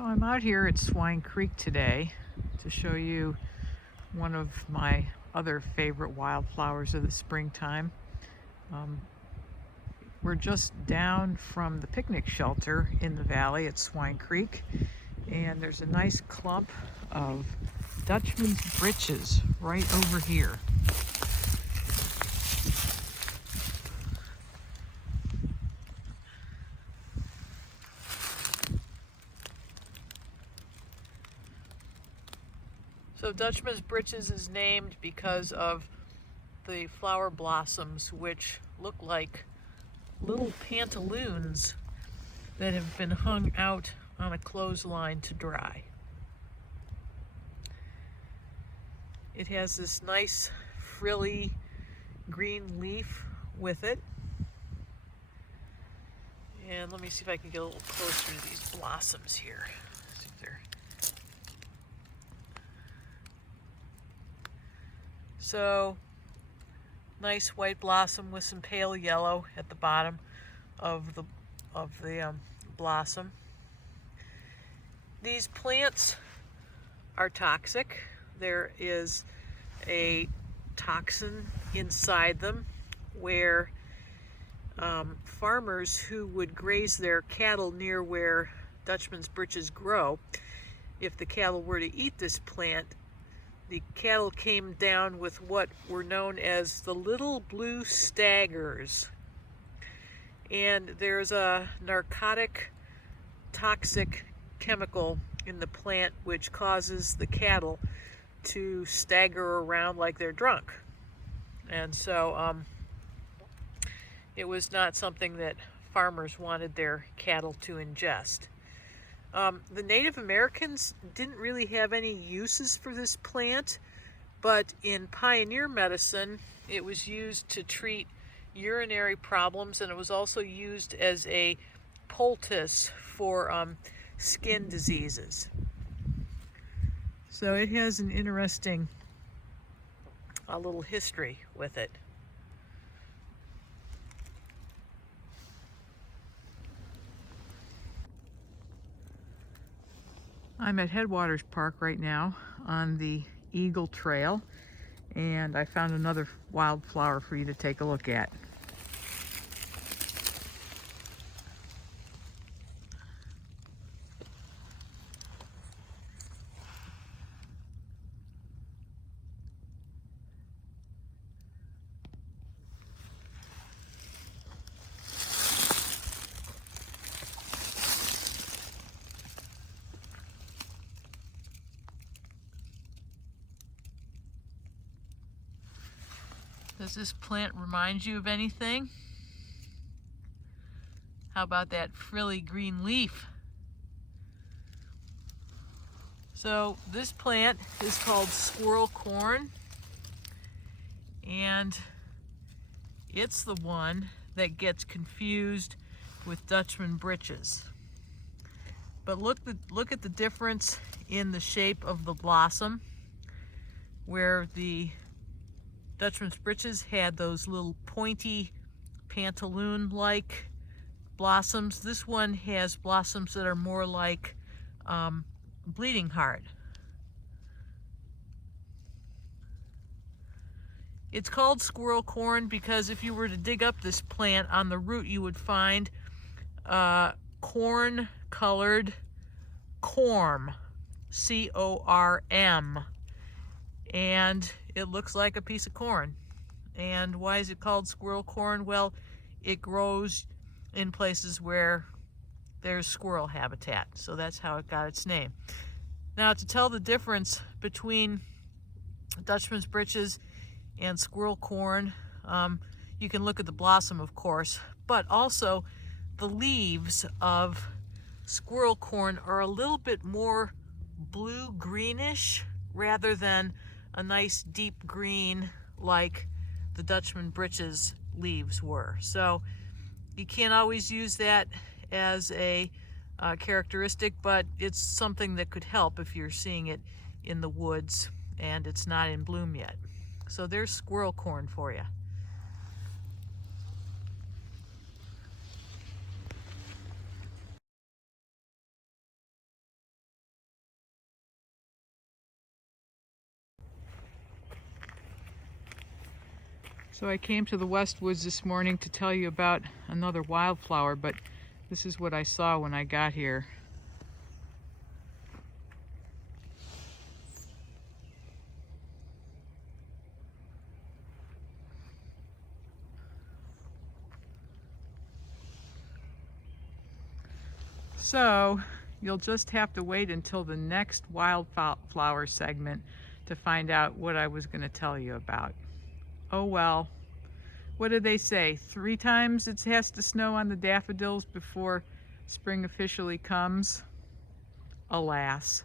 So I'm out here at Swine Creek today to show you one of my other favorite wildflowers of the springtime. Um, we're just down from the picnic shelter in the valley at Swine Creek, and there's a nice clump of Dutchman's breeches right over here. So Dutchman's breeches is named because of the flower blossoms, which look like little pantaloons that have been hung out on a clothesline to dry. It has this nice frilly green leaf with it. And let me see if I can get a little closer to these blossoms here. See if they're... So, nice white blossom with some pale yellow at the bottom of the blossom. These plants are toxic. There is a toxin inside them where farmers who would graze their cattle near where Dutchman's breeches grow, if the cattle were to eat this plant, the cattle came down with what were known as the little blue staggers. And there's a narcotic, toxic chemical in the plant which causes the cattle to stagger around like they're drunk. And so it was not something that farmers wanted their cattle to ingest. The Native Americans didn't really have any uses for this plant, but in pioneer medicine it was used to treat urinary problems, and it was also used as a poultice for skin diseases. So it has an interesting little history with it. I'm at Headwaters Park right now on the Eagle Trail, and I found another wildflower for you to take a look at. Does this plant remind you of anything? How about that frilly green leaf? So this plant is called squirrel corn, and it's the one that gets confused with Dutchman breeches. But look at the difference in the shape of the blossom, where the Dutchman's breeches had those little pointy pantaloon-like blossoms. This one has blossoms that are more like bleeding heart. It's called squirrel corn because if you were to dig up this plant on the root, you would find corn-colored corm, C-O-R-M, and it looks like a piece of corn. And why is it called squirrel corn? Well, it grows in places where there's squirrel habitat, so that's how it got its name. Now, to tell the difference between Dutchman's breeches and squirrel corn, you can look at the blossom, of course, but also the leaves of squirrel corn are a little bit more blue-greenish rather than a nice deep green like the Dutchman breeches leaves were. So you can't always use that as a characteristic, but it's something that could help if you're seeing it in the woods and it's not in bloom yet. So there's squirrel corn for you. So I came to the West Woods this morning to tell you about another wildflower, but this is what I saw when I got here. So you'll just have to wait until the next wildflower segment to find out what I was going to tell you about. Oh well. What do they say? 3 times it has to snow on the daffodils before spring officially comes? Alas.